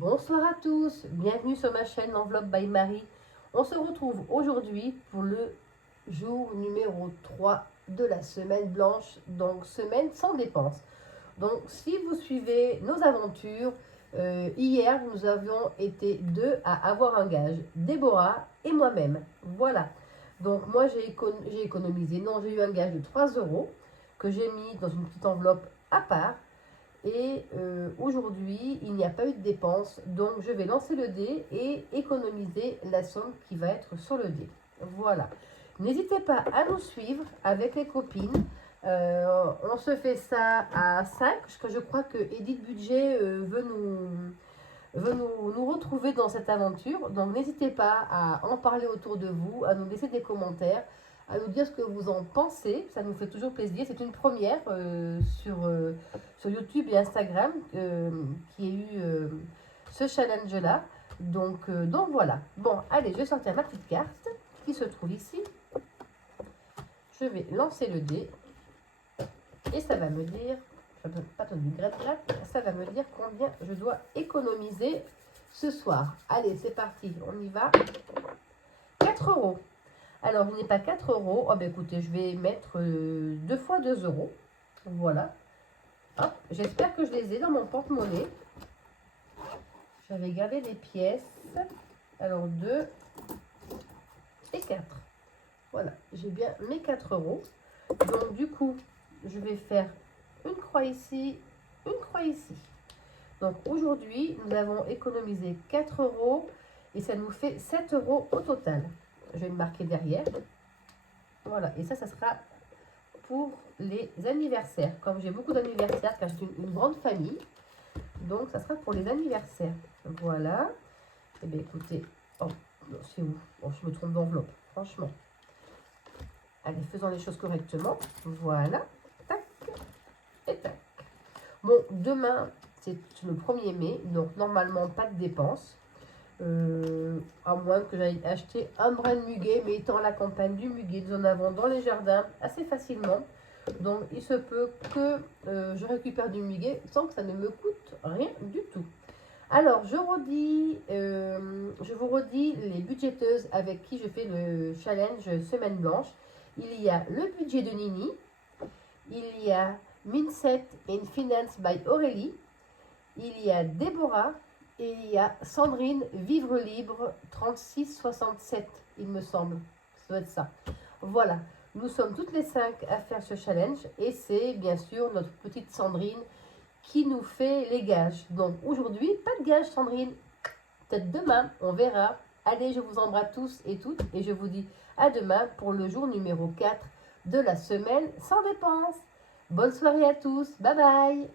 Bonsoir à tous, bienvenue sur ma chaîne Enveloppe by Marie. On se retrouve aujourd'hui pour le jour numéro 3 de la semaine blanche, donc semaine sans dépenses. Donc si vous suivez nos aventures, hier nous avions été deux à avoir un gage, Déborah et moi-même. Voilà, donc moi j'ai économisé, non j'ai eu un gage de 3 € que j'ai mis dans une petite enveloppe à part. Et aujourd'hui, il n'y a pas eu de dépenses, donc je vais lancer le dé et économiser la somme qui va être sur le dé. Voilà. N'hésitez pas à nous suivre avec les copines. On se fait ça à 5, parce que je crois que Edith Budget veut nous retrouver dans cette aventure. Donc n'hésitez pas à en parler autour de vous, à nous laisser des commentaires, à nous dire ce que vous en pensez. Ça nous fait toujours plaisir. C'est une première sur YouTube et Instagram qui a eu ce challenge-là. Donc voilà. Bon, allez, je vais sortir ma petite carte qui se trouve ici. Je vais lancer le dé et ça va me dire, pas du gratte-gratte, ça va me dire combien je dois économiser ce soir. Allez, c'est parti, on y va. 4 €. Alors, il n'est pas 4 €. Oh, ben écoutez, je vais mettre 2 fois 2 €. Voilà. Hop, j'espère que je les ai dans mon porte-monnaie. J'avais gardé des pièces. Alors, 2 et 4. Voilà, j'ai bien mes 4 €. Donc, du coup, je vais faire une croix ici, une croix ici. Donc, aujourd'hui, nous avons économisé 4 € et ça nous fait 7 € au total. Je vais le marquer derrière. Voilà, et ça sera pour les anniversaires. Comme j'ai beaucoup d'anniversaires, car j'ai une grande famille, donc ça sera pour les anniversaires. Voilà. Et bien écoutez, oh, c'est où? Oh, je me trompe d'enveloppe, franchement. Allez, faisons les choses correctement. Voilà. Tac et tac. Bon, demain, c'est le 1er mai, donc normalement pas de dépenses. À moins que j'aille acheter un brin de muguet, mais étant à la campagne du muguet, nous en avons dans les jardins assez facilement. Donc il se peut que je récupère du muguet sans que ça ne me coûte rien du tout. Alors je vous redis les budgeteuses avec qui je fais le challenge semaine blanche. Il y a le budget de Nini, il y a Mindset and Finance by Aurélie, il y a Déborah, et il y a Sandrine, Vivre Libre, 3667, il me semble. Ça doit être ça. Voilà, nous sommes toutes les 5 à faire ce challenge. Et c'est bien sûr notre petite Sandrine qui nous fait les gages. Donc aujourd'hui, pas de gages Sandrine. Peut-être demain, on verra. Allez, je vous embrasse tous et toutes. Et je vous dis à demain pour le jour numéro 4 de la semaine sans dépenses. Bonne soirée à tous. Bye bye.